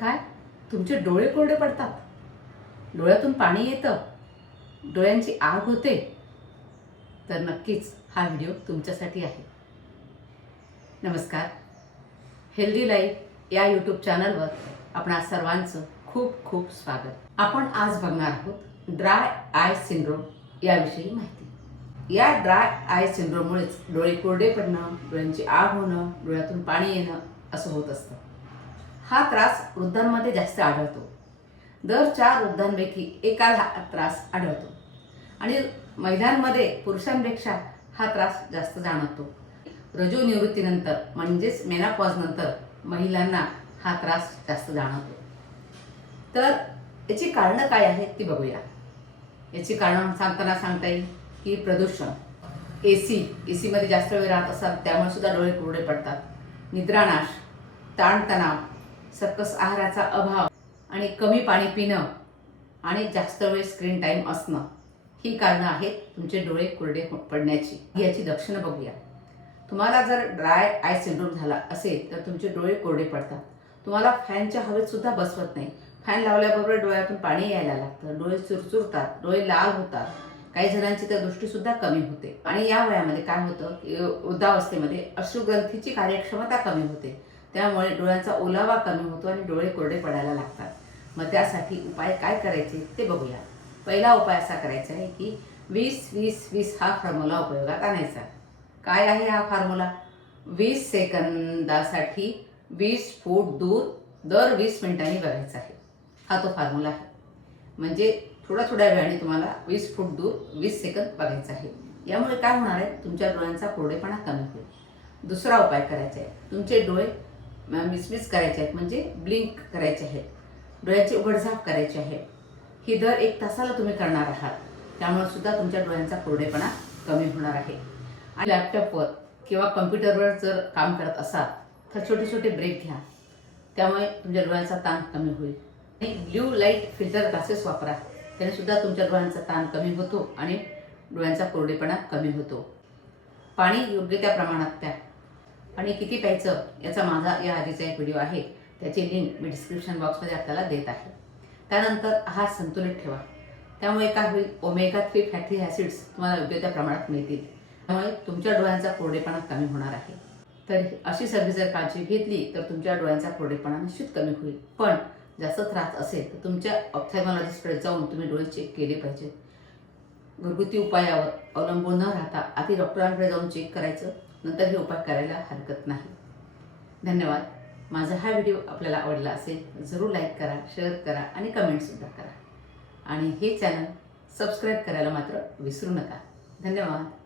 काय? तुमचे डोळे कोरडे पडतात. डोळ्यातून पाणी येतं. डोळ्यांची आग होते. तर नक्कीच हा व्हिडिओ तुमच्यासाठी आहे. नमस्कार. हेल्दी लाईफ या यूट्यूब चॅनलवर आपणा सर्वांचं खूप खूप स्वागत. आपण आज बघणार आहोत ड्राय आय सिंड्रोम याविषयी माहिती. या ड्राय आय सिंड्रोममुळेच डोळे कोरडे पडणं डोळ्यांची आग होणं डोळ्यातून पाणी येणं असं होत असतं. हा त्रास वृद्धांमध्ये जास्त आढळतो. दर चार वृद्धांपैकी एकाला हा त्रास आढळतो. आणि महिलांमध्ये पुरुषांपेक्षा हा त्रास जास्त जाणवतो. रजोनिवृत्तीनंतर म्हणजेच मेनापॉजनंतर महिलांना हा त्रास जास्त जाणवतो. तर याची कारणं काय आहेत ती बघूया. याची कारणं सांगताना सांगता येईल की प्रदूषण. ए सी ए सीमध्ये जास्त वेळ राहत असतात त्यामुळे सुद्धा डोळे कोरडे पडतात. निद्रानाश ताणतणाव सकस आहाराचा अभाव आणि कमी पाणी पिणं आणि जास्त वेळ स्क्रीन टाईम असणं ही कारणं आहेत तुमचे डोळे कोरडे हो- पडण्याची. याची लक्षणं बघूया. तुम्हाला जर ड्राय आय सिंड्रोम झाला असेल तर तुमचे डोळे कोरडे पडतात. तुम्हाला फॅनच्या हवेतसुद्धा बसवत नाही. फॅन लावल्याबरोबर डोळ्यातून पाणी यायला लागतं. डोळे चुरचुरतात डोळे लाल होतात. काही जणांची तर दृष्टीसुद्धा कमी होते. आणि या वयामध्ये काय होतं? की वृद्धावस्थेमध्ये अश्रुग्रंथीची कार्यक्षमता कमी होते. त्यामुळे डोळ्यांचा ओलावा कमी होतो आणि डोळे कोरडे पडायला लागतात. मग त्यासाठी उपाय काय करायचे ते बघूया. पहिला उपाय असा करायचा आहे की वीस वीस वीस हा फॉर्म्युला उपयोगात आणायचा. काय आहे हा फॉर्म्युला वीस सेकंदासाठी वीस फूट दूर दर वीस मिनिटांनी बघायचा आहे. हा तो फॉर्म्युला आहे. म्हणजे थोड्या थोड्या वेळाने तुम्हाला वीस फूट दूर वीस सेकंद बघायचं आहे. यामुळे काय होणार आहे? तुमच्या डोळ्यांचा कोरडेपणा कमी होईल. दुसरा उपाय करायचा आहे. तुमचे डोळे मिसमिस करायचे आहेत. म्हणजे ब्लिंक करायचे आहेत. डोळ्याची उघडझाप करायची आहे. ही दर एक तासाला तुम्ही करणार आहात. त्यामुळे सुद्धा तुमच्या डोळ्यांचा कोरडेपणा कमी होणार आहे. आणि लॅपटॉपवर किंवा कम्प्युटरवर जर काम करत असाल तर छोटे छोटे ब्रेक घ्या. त्यामुळे तुमच्या डोळ्यांचा ताण कमी होईल. आणि ब्ल्यू लाइट फिल्टर ग्लासेस वापरा. त्याने सुद्धा तुमच्या डोळ्यांचा ताण कमी होतो आणि डोळ्यांचा कोरडेपणा कमी होतो. पाणी योग्य त्या प्रमाणात प्या. आणि किती प्यायचं याचा माझा या आधीचा एक व्हिडिओ आहे. त्याची लिंक मी डिस्क्रिप्शन बॉक्समध्ये आपल्याला देत आहे. त्यानंतर आहार संतुलित ठेवा. त्यामुळे काय होईल? ओमेगा थ्री फॅटी ॲसिड्स तुम्हाला योग्य त्या प्रमाणात मिळतील. त्यामुळे तुमच्या डोळ्यांचा कोरडेपणा कमी होणार आहे. तर अशी सगळी जर काळजी घेतली तर तुमच्या डोळ्यांचा कोरडेपणा निश्चित कमी होईल. पण जास्त त्रास असेल तर तुमच्या ऑप्थॅल्मॉलॉजिस्टकडे जाऊन तुम्ही डोळे चेक केले पाहिजेत. घरगुती उपायावर अवलंबून न राहता आधी डॉक्टरांकडे जाऊन चेक करायचं. नंतर हे उपाय करायला हरकत नाही. धन्यवाद. माझा हा व्हिडिओ आपल्याला आवडला असेल जरूर लाईक करा शेअर करा आणि कमेंटसुद्धा करा. आणि हे चॅनल सबस्क्राईब करायला मात्र विसरू नका. धन्यवाद.